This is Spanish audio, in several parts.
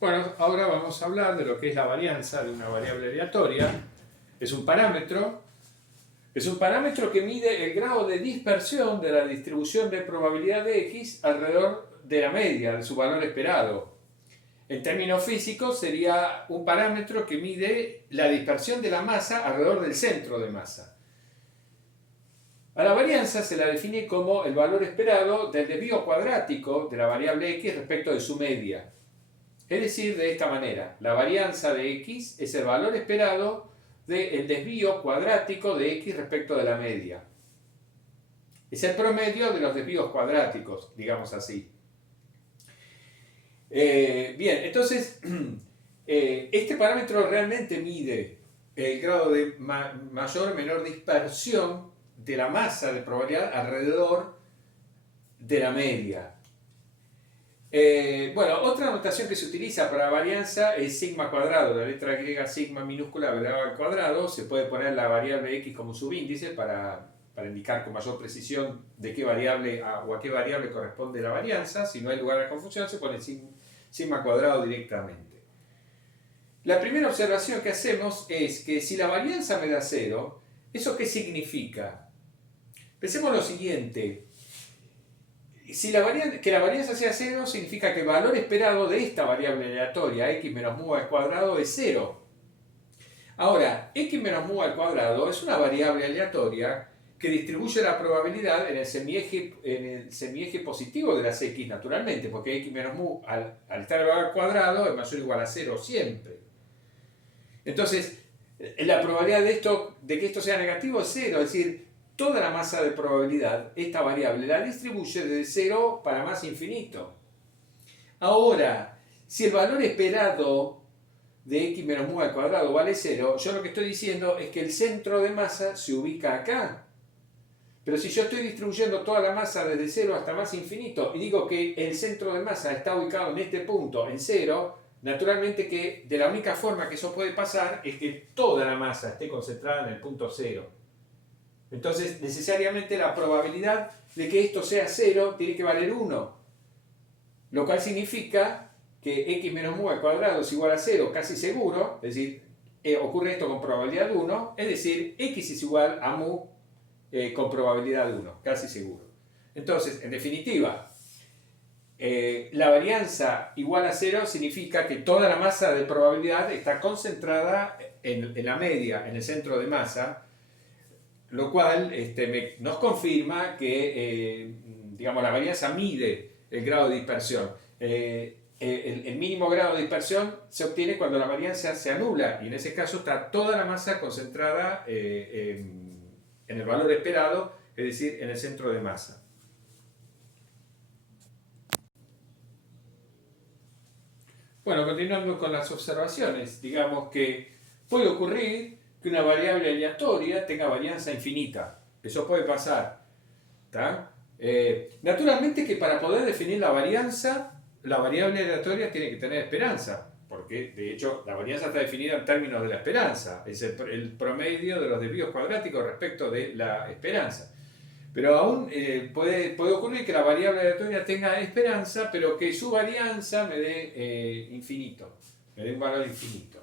Bueno, ahora vamos a hablar de lo que es la varianza de una variable aleatoria. Es un parámetro, es un parámetro que mide el grado de dispersión de la distribución de probabilidad de X alrededor de la media, de su valor esperado. En términos físicos sería un parámetro que mide la dispersión de la masa alrededor del centro de masa. A la varianza se la define como el valor esperado del desvío cuadrático de la variable X respecto de su media. Es decir, de esta manera, la varianza de X es el valor esperado del desvío cuadrático de X respecto de la media. Es el promedio de los desvíos cuadráticos, digamos así. Bien, entonces, este parámetro realmente mide el grado de mayor o menor dispersión de la masa de probabilidad alrededor de la media. Bueno, otra notación que se utiliza para varianza es sigma cuadrado, la letra griega sigma minúscula elevado al cuadrado. Se puede poner la variable x como subíndice para indicar con mayor precisión de qué variable o a qué variable corresponde la varianza. Si no hay lugar a confusión, se pone sigma cuadrado directamente. La primera observación que hacemos es que si la varianza me da 0, ¿eso qué significa? Pensemos lo siguiente. Si la varianza sea 0, significa que el valor esperado de esta variable aleatoria, x menos mu al cuadrado, es 0. Ahora, x menos mu al cuadrado es una variable aleatoria que distribuye la probabilidad en el semieje positivo de las x, naturalmente, porque x menos mu al estar elevado al cuadrado es mayor o igual a 0 siempre. Entonces, la probabilidad de que esto sea negativo es 0, es decir, toda la masa de probabilidad, esta variable la distribuye desde 0 para más infinito. Ahora, si el valor esperado de x menos mu al cuadrado vale 0, yo lo que estoy diciendo es que el centro de masa se ubica acá. Pero si yo estoy distribuyendo toda la masa desde 0 hasta más infinito y digo que el centro de masa está ubicado en este punto, en 0, naturalmente que de la única forma que eso puede pasar es que toda la masa esté concentrada en el punto 0. Entonces, necesariamente la probabilidad de que esto sea 0 tiene que valer 1. Lo cual significa que x menos mu al cuadrado es igual a 0, casi seguro. Es decir, ocurre esto con probabilidad 1. Es decir, x es igual a mu con probabilidad 1, casi seguro. Entonces, en definitiva, la varianza igual a 0 significa que toda la masa de probabilidad está concentrada en la media, en el centro de masa, lo cual nos confirma que digamos, la varianza mide el grado de dispersión. El mínimo grado de dispersión se obtiene cuando la varianza se anula, y en ese caso está toda la masa concentrada en el valor esperado, es decir, en el centro de masa. Bueno, continuando con las observaciones, digamos que puede ocurrir que una variable aleatoria tenga varianza infinita. Eso puede pasar. Naturalmente que para poder definir la varianza, la variable aleatoria tiene que tener esperanza, porque de hecho la varianza está definida en términos de la esperanza, es el promedio de los desvíos cuadráticos respecto de la esperanza. Pero aún puede ocurrir que la variable aleatoria tenga esperanza, pero que su varianza me dé infinito, me dé un valor infinito.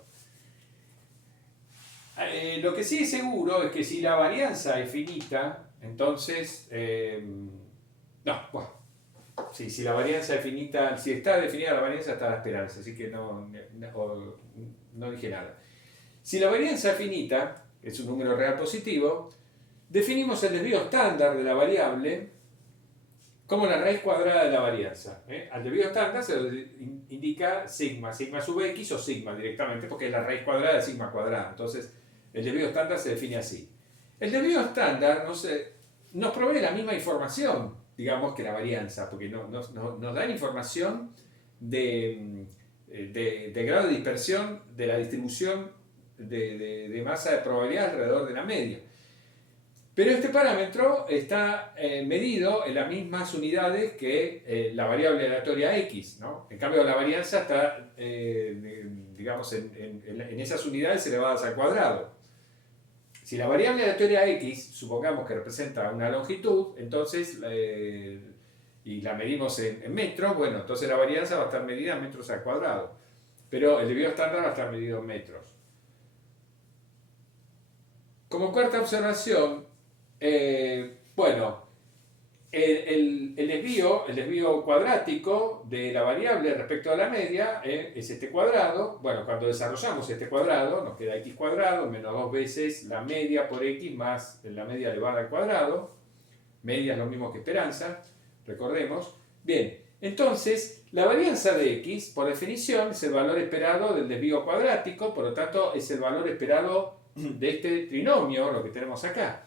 Lo que sí es seguro es que si la varianza es finita, entonces, si la varianza es finita, si está definida la varianza, está la esperanza, así que no dije nada. Si la varianza es finita, es un número real positivo, definimos el desvío estándar de la variable como la raíz cuadrada de la varianza. Al desvío estándar se lo indica sigma sub x o sigma directamente, porque es la raíz cuadrada de sigma cuadrada. Entonces, el desvío estándar se define así. El desvío estándar nos provee la misma información, digamos, que la varianza, porque nos da información de grado de dispersión de la distribución de masa de probabilidad alrededor de la media. Pero este parámetro está medido en las mismas unidades que la variable aleatoria x, ¿no? En cambio, la varianza está, digamos, en esas unidades elevadas al cuadrado. Si la variable aleatoria x, supongamos que representa una longitud, entonces, y la medimos en metros, bueno, entonces la varianza va a estar medida en metros al cuadrado. pero el desvío estándar va a estar medido en metros. Como cuarta observación, bueno, el desvío cuadrático de la variable respecto a la media es este cuadrado. Bueno, cuando desarrollamos este cuadrado nos queda x cuadrado menos 2 veces la media por x más la media elevada al cuadrado. Media es lo mismo que esperanza, recordemos. Bien, entonces la varianza de x, por definición, es el valor esperado del desvío cuadrático, por lo tanto es el valor esperado de este trinomio, lo que tenemos acá.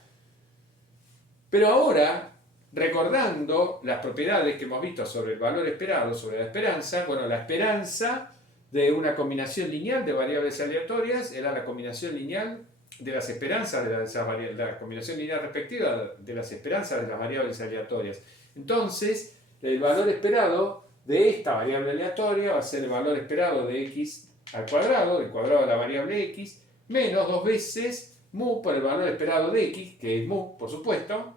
Pero ahora, recordando las propiedades que hemos visto sobre el valor esperado, sobre la esperanza, bueno, la esperanza de una combinación lineal de variables aleatorias era la combinación lineal de las esperanzas de la combinación lineal respectiva de las esperanzas de las variables aleatorias. Entonces, el valor esperado de esta variable aleatoria va a ser el valor esperado de x al cuadrado, del cuadrado de la variable x, menos 2 veces mu por el valor esperado de x, que es mu, por supuesto,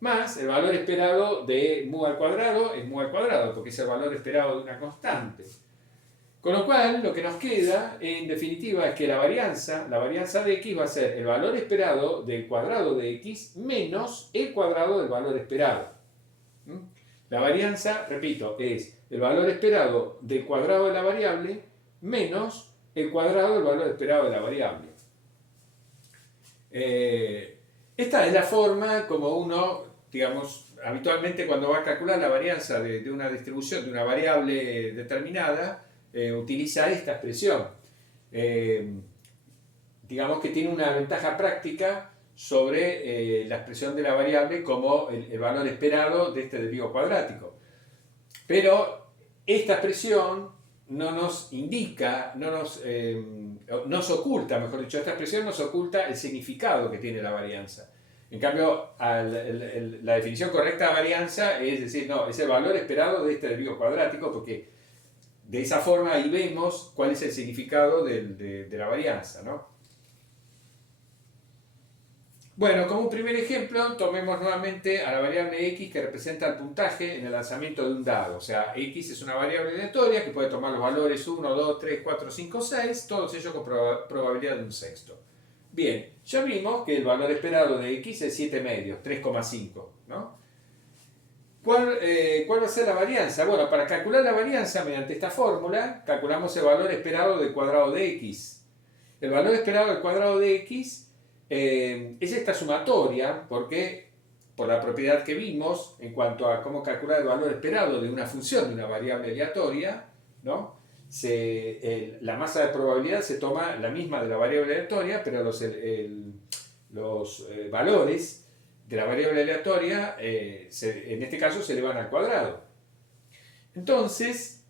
más el valor esperado de mu al cuadrado es mu al cuadrado, porque es el valor esperado de una constante. Con lo cual, lo que nos queda, en definitiva, es que la varianza de x va a ser el valor esperado del cuadrado de x menos el cuadrado del valor esperado. La varianza, repito, es el valor esperado del cuadrado de la variable menos el cuadrado del valor esperado de la variable. Esta es la forma como uno, digamos, habitualmente cuando va a calcular la varianza de una distribución, de una variable determinada, utiliza esta expresión. Digamos que tiene una ventaja práctica sobre la expresión de la variable como el valor esperado de este desvío cuadrático. Pero esta expresión no nos indica, nos oculta, mejor dicho, esta expresión nos oculta el significado que tiene la varianza. En cambio, la definición correcta de varianza es decir, no, es el valor esperado de este desvío cuadrático, porque de esa forma ahí vemos cuál es el significado de la varianza, ¿no? Bueno, como un primer ejemplo, tomemos nuevamente a la variable x que representa el puntaje en el lanzamiento de un dado. O sea, x es una variable aleatoria que puede tomar los valores 1, 2, 3, 4, 5, 6, todos ellos con probabilidad de un sexto. Bien, ya vimos que el valor esperado de x es 7 medios, 3,5, ¿no? ¿Cuál va a ser la varianza? Bueno, para calcular la varianza mediante esta fórmula, calculamos el valor esperado del cuadrado de x. El valor esperado del cuadrado de x es esta sumatoria, porque por la propiedad que vimos en cuanto a cómo calcular el valor esperado de una función, de una variable aleatoria, ¿no? La masa de probabilidad se toma la misma de la variable aleatoria, pero los valores de la variable aleatoria, en este caso, se elevan al cuadrado. Entonces,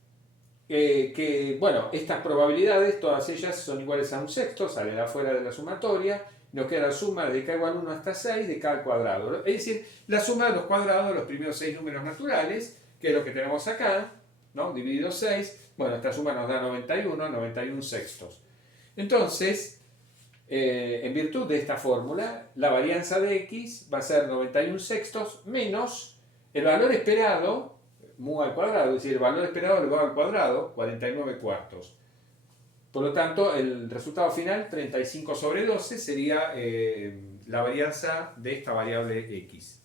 bueno, estas probabilidades, todas ellas son iguales a un sexto, salen afuera de la sumatoria, nos queda la suma de k igual 1 hasta 6 de k al cuadrado. Es decir, la suma de los cuadrados de los primeros 6 números naturales, que es lo que tenemos acá, ¿no? Dividido 6, bueno, esta suma nos da 91 sextos. Entonces, en virtud de esta fórmula, la varianza de x va a ser 91 sextos menos el valor esperado, mu al cuadrado, es decir, el valor esperado elevado al cuadrado, 49 cuartos. Por lo tanto, el resultado final, 35 sobre 12, sería la varianza de esta variable x.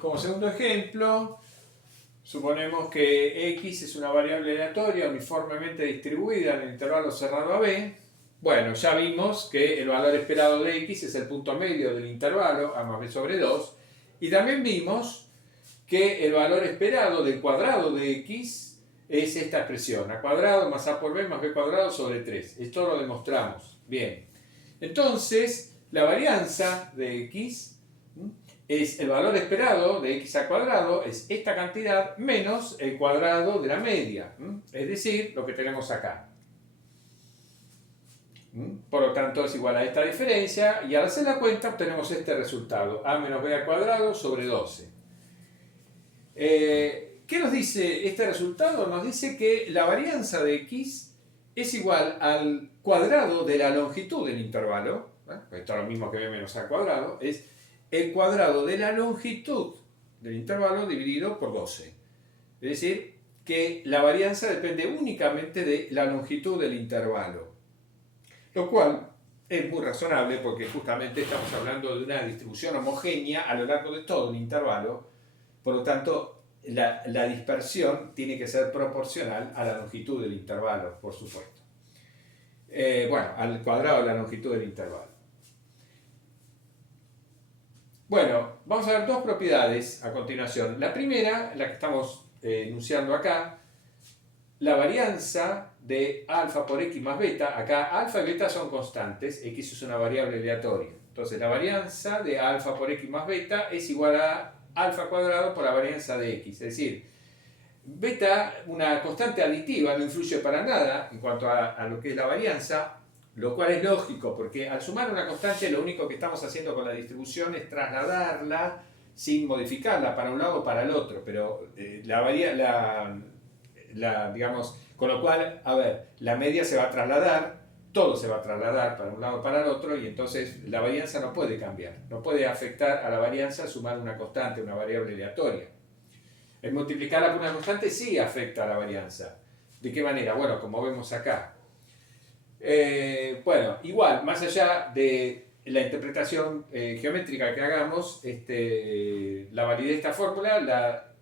Como segundo ejemplo, suponemos que x es una variable aleatoria uniformemente distribuida en el intervalo cerrado a b. Bueno, ya vimos que el valor esperado de x es el punto medio del intervalo, a más b sobre 2. Y también vimos que el valor esperado del cuadrado de x es esta expresión, a cuadrado más a por b más b cuadrado sobre 3. Esto lo demostramos. Bien. Entonces, la varianza de x es el valor esperado de x al cuadrado, es esta cantidad menos el cuadrado de la media. Es decir, lo que tenemos acá. Por lo tanto, es igual a esta diferencia y al hacer la cuenta obtenemos este resultado, a menos b al cuadrado sobre 12. ¿Qué nos dice este resultado? Nos dice que la varianza de x es igual al cuadrado de la longitud del intervalo, esto es lo mismo que b menos a al cuadrado, es el cuadrado de la longitud del intervalo dividido por 12. Es decir, que la varianza depende únicamente de la longitud del intervalo, lo cual es muy razonable porque justamente estamos hablando de una distribución homogénea a lo largo de todo el intervalo, por lo tanto la dispersión tiene que ser proporcional a la longitud del intervalo, por supuesto. Bueno, al cuadrado de la longitud del intervalo. Bueno, vamos a ver dos propiedades a continuación. La primera, la que estamos enunciando acá, la varianza de alfa por x más beta. Acá alfa y beta son constantes, x es una variable aleatoria. Entonces la varianza de alfa por x más beta es igual a alfa cuadrado por la varianza de x. Es decir, beta, una constante aditiva, no influye para nada en cuanto a lo que es la varianza, lo cual es lógico, porque al sumar una constante lo único que estamos haciendo con la distribución es trasladarla sin modificarla para un lado o para el otro, pero digamos, con lo cual, a ver, la media se va a trasladar, todo se va a trasladar para un lado o para el otro, y entonces la varianza no puede cambiar, no puede afectar a la varianza al sumar una constante, una variable aleatoria. El multiplicarla por una constante sí afecta a la varianza. ¿De qué manera? Bueno, como vemos acá. Bueno, igual, más allá de la interpretación geométrica que hagamos, la validez de esta fórmula la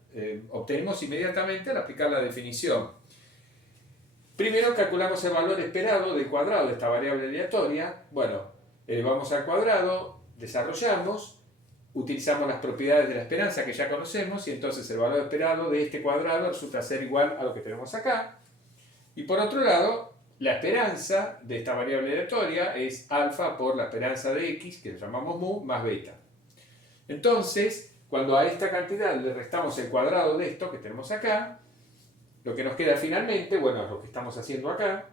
obtenemos inmediatamente al aplicar la definición. Primero calculamos el valor esperado del cuadrado de esta variable aleatoria. Bueno, vamos al cuadrado, desarrollamos, utilizamos las propiedades de la esperanza que ya conocemos y entonces el valor esperado de este cuadrado resulta ser igual a lo que tenemos acá. Y por otro lado, la esperanza de esta variable aleatoria es alfa por la esperanza de x, que le llamamos mu, más beta. Entonces, cuando a esta cantidad le restamos el cuadrado de esto que tenemos acá, lo que nos queda finalmente, bueno, es lo que estamos haciendo acá,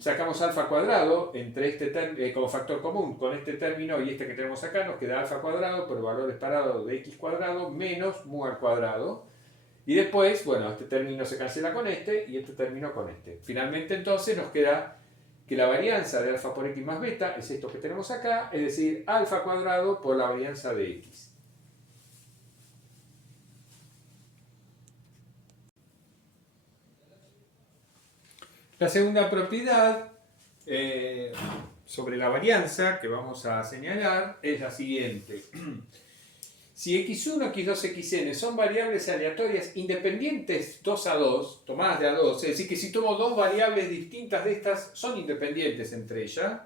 sacamos alfa cuadrado entre como factor común con este término y este que tenemos acá, nos queda alfa cuadrado por el valor esperado de x cuadrado menos mu al cuadrado. Y después, bueno, este término se cancela con este y este término con este. Finalmente entonces nos queda que la varianza de alfa por x más beta es esto que tenemos acá, es decir, alfa cuadrado por la varianza de x. La segunda propiedad sobre la varianza que vamos a señalar es la siguiente. Si x1, x2, xn son variables aleatorias independientes 2 a 2, tomadas de a 2, es decir, que si tomo dos variables distintas de estas son independientes entre ellas,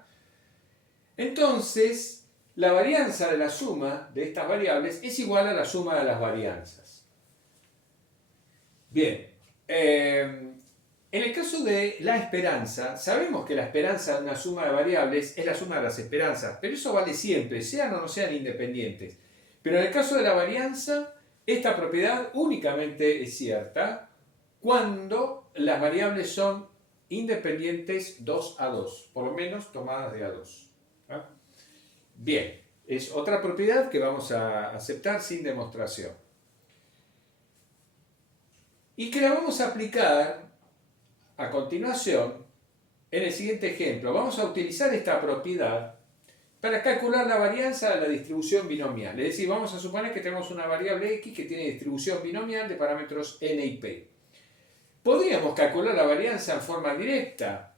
entonces la varianza de la suma de estas variables es igual a la suma de las varianzas. Bien, en el caso de la esperanza, sabemos que la esperanza de una suma de variables es la suma de las esperanzas, pero eso vale siempre, sean o no sean independientes. Pero en el caso de la varianza, esta propiedad únicamente es cierta cuando las variables son independientes 2 a 2, por lo menos tomadas de a 2. ¿Ah? Bien, es otra propiedad que vamos a aceptar sin demostración. Y que la vamos a aplicar a continuación en el siguiente ejemplo. Vamos a utilizar esta propiedad para calcular la varianza de la distribución binomial. Es decir, vamos a suponer que tenemos una variable x que tiene distribución binomial de parámetros n y p. Podríamos calcular la varianza en forma directa,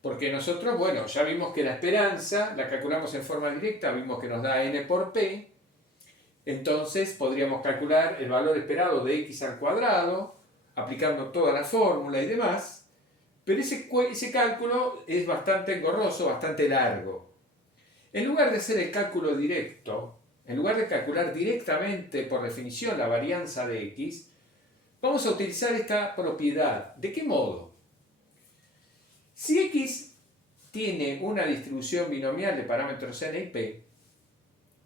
porque nosotros, bueno, ya vimos que la esperanza la calculamos en forma directa, vimos que nos da n por p, entonces podríamos calcular el valor esperado de x al cuadrado, aplicando toda la fórmula y demás, pero ese cálculo es bastante engorroso, bastante largo. En lugar de hacer el cálculo directo, en lugar de calcular directamente por definición la varianza de x, vamos a utilizar esta propiedad. ¿De qué modo? Si x tiene una distribución binomial de parámetros n y p,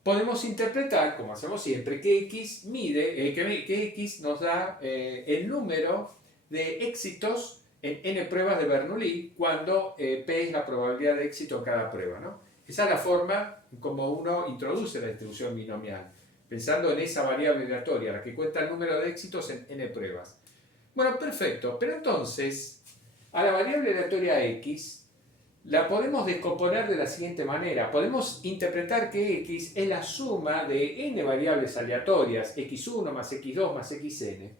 podemos interpretar, como hacemos siempre, que x mide, que x nos da el número de éxitos en n pruebas de Bernoulli cuando p es la probabilidad de éxito en cada prueba, ¿no? Esa es la forma como uno introduce la distribución binomial, pensando en esa variable aleatoria, la que cuenta el número de éxitos en n pruebas. Bueno, perfecto, pero entonces a la variable aleatoria x la podemos descomponer de la siguiente manera. Podemos interpretar que x es la suma de n variables aleatorias, x1 más x2 más xn,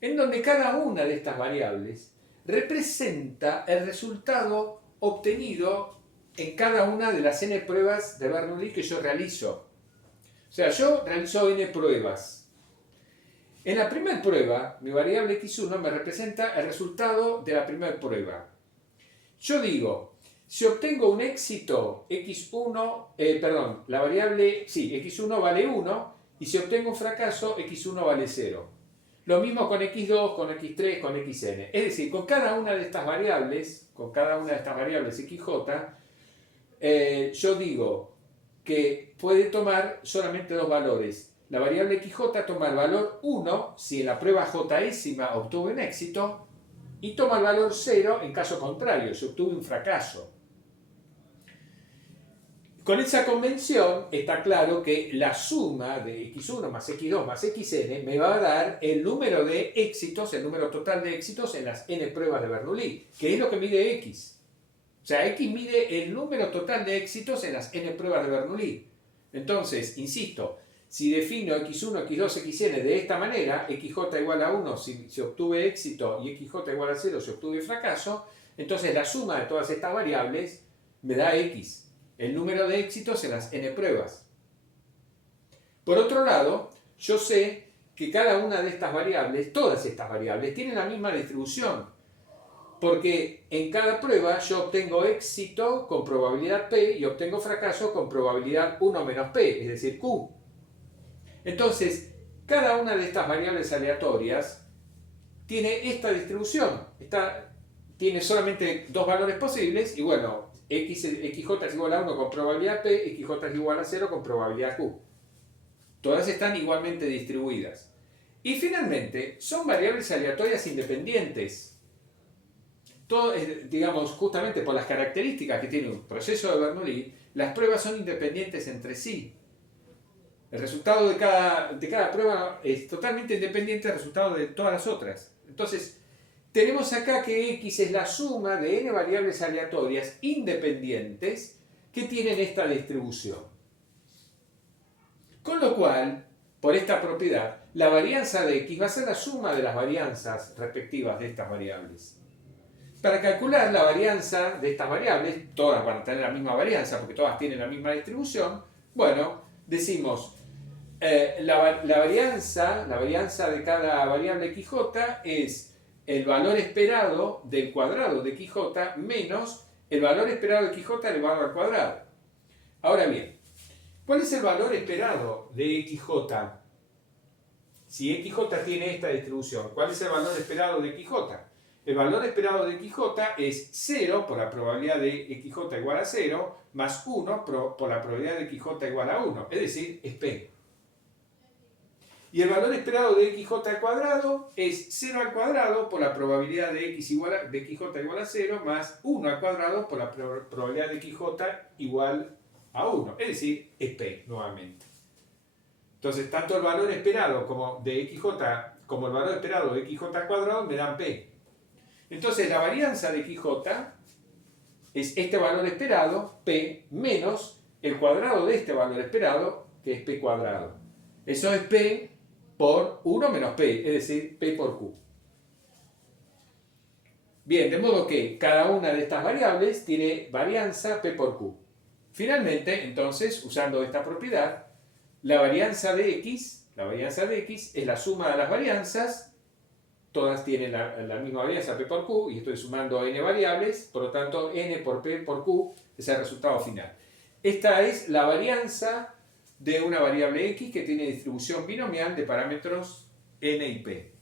en donde cada una de estas variables representa el resultado obtenido en cada una de las n pruebas de Bernoulli que yo realizo. O sea, yo realizo n pruebas. En la primera prueba, mi variable x1 me representa el resultado de la primera prueba. Yo digo, si obtengo un éxito x1, la variable, x1 vale 1, y si obtengo un fracaso, x1 vale 0. Lo mismo con x2, con x3, con xn. Es decir, con cada una de estas variables, xj, yo digo que puede tomar solamente dos valores. La variable xj toma el valor 1 si en la prueba jésima obtuve un éxito, y toma el valor 0 en caso contrario, si obtuve un fracaso. Con esa convención está claro que la suma de x1 más x2 más xn me va a dar el número de éxitos, el número total de éxitos en las n pruebas de Bernoulli, que es lo que mide x. O sea, x mide el número total de éxitos en las n pruebas de Bernoulli. Entonces, insisto, si defino x1, x2, xn de esta manera, xj igual a 1 si obtuve éxito y xj igual a 0 si obtuve fracaso, entonces la suma de todas estas variables me da x, el número de éxitos en las n pruebas. Por otro lado, yo sé que cada una de estas variables, todas estas variables, tienen la misma distribución, porque en cada prueba yo obtengo éxito con probabilidad p y obtengo fracaso con probabilidad 1 menos p, es decir, q. Entonces, cada una de estas variables aleatorias tiene esta distribución. Tiene solamente dos valores posibles y bueno, xj es igual a 1 con probabilidad p, xj es igual a 0 con probabilidad q. Todas están igualmente distribuidas. Y finalmente, son variables aleatorias independientes. Todo, digamos, justamente por las características que tiene un proceso de Bernoulli, las pruebas son independientes entre sí. El resultado de cada prueba es totalmente independiente del resultado de todas las otras. Entonces, tenemos acá que x es la suma de n variables aleatorias independientes que tienen esta distribución. Con lo cual, por esta propiedad, la varianza de x va a ser la suma de las varianzas respectivas de estas variables. Para calcular la varianza de estas variables, todas van a tener la misma varianza porque todas tienen la misma distribución, bueno, decimos la varianza de cada variable xj es el valor esperado del cuadrado de xj menos el valor esperado de xj elevado al cuadrado. Ahora bien, ¿cuál es el valor esperado de xj? Si xj tiene esta distribución, ¿cuál es el valor esperado de xj? El valor esperado de xj es 0 por la probabilidad de xj igual a 0 más 1 por la probabilidad de xj igual a 1, es decir, es p. Y el valor esperado de xj al cuadrado es 0 al cuadrado por la probabilidad de xj igual a 0 más 1 al cuadrado por la probabilidad de xj igual a 1. Es decir, es p nuevamente. Entonces, tanto el valor esperado como el valor esperado de xj al cuadrado me dan p. Entonces, la varianza de xj es este valor esperado, p, menos el cuadrado de este valor esperado, que es p cuadrado. Eso es p por 1 menos p, es decir, p por q. Bien, de modo que cada una de estas variables tiene varianza p por q. Finalmente, entonces, usando esta propiedad, la varianza de x es la suma de las varianzas, todas tienen la misma varianza p por q, y estoy sumando n variables, por lo tanto, n por p por q es el resultado final. Esta es la varianza de una variable x que tiene distribución binomial de parámetros n y p.